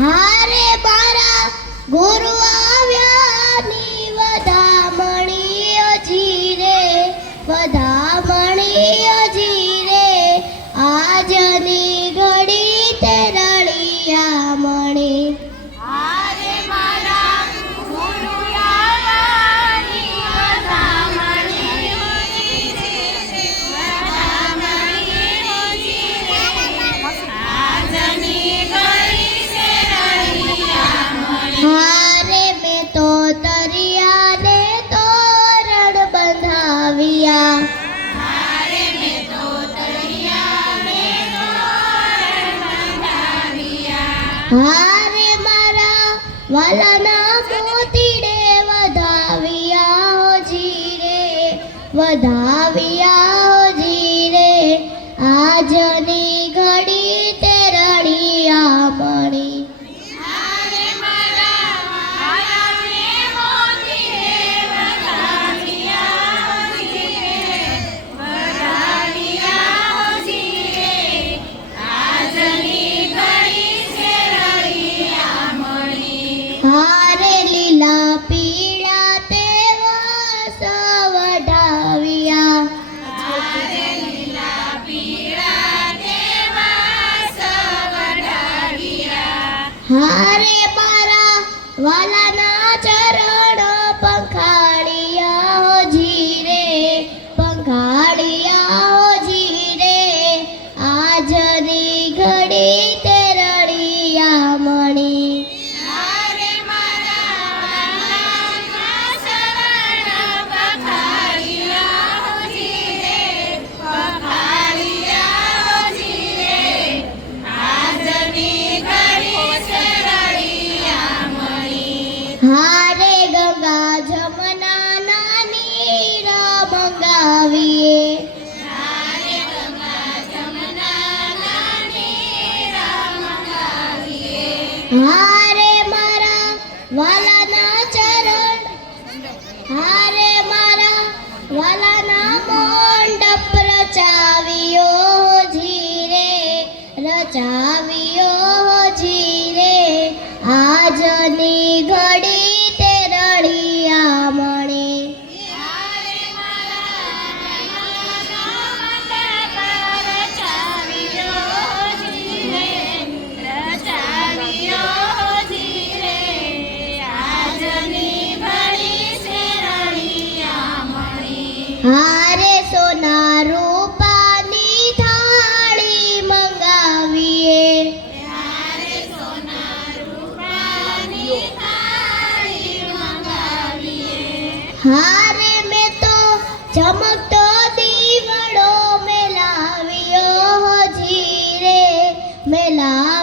હારે મારા ગુરુ આવ્યાની વધામણીઓ જીરે, વધામણીઓ જીરે, આજની ઘડી તે રળિયા મણે. હારે મેં તો તરિયાને તોરણ બંધાવ્યા, હારે મેં તો તરિયાને તોરણ બંધાવ્યા. હારે મારા વાલાના મોતીડે વધાવ્યા હો જીરે, વધાવ્યા હો જીરે, આજની ઘડી તે રળિયા મણી. હારે લીલા પીળા તેવા સવડાવ્યા, હારે લીલા પીળા તેવા સવડાવ્યા. હારે મારા વાલાના ચરણ પંખાળિયા હો જીરે, પંખાળિયા હો જીરે, આજની ઘડી તે રળિયા મણી. હારે મારા વાલાના શરણ પખાળિયા જીરે, પખાળિયા જીરે, આજની ઘડી છે રળિયા મણી. હારે ગંગા જમનાના નીર મંગાવીએ, હારે ગંગા જમનાના નીર મંગાવીએ. હારે મારા વાલાના ચરણ, હારે મારા વાલાના મંડપ રચાવ્યો જીરે, રચાવ્યો જીરે, આજની ઘડી તે રળિયા મણે. હારે મારા મંડપ રચાવ્યો જીરે, રચાવ્યો જીરે, આજની ઘડી છે રળિયા મણી. હારે સોના રૂપાની થાળી મંગાવીએ, હારે સોના રૂપાની થાળી મંગાવીએ. હારે મેં તો ચમકતો દીવડો મેલાવ્યો જીરે, મેલા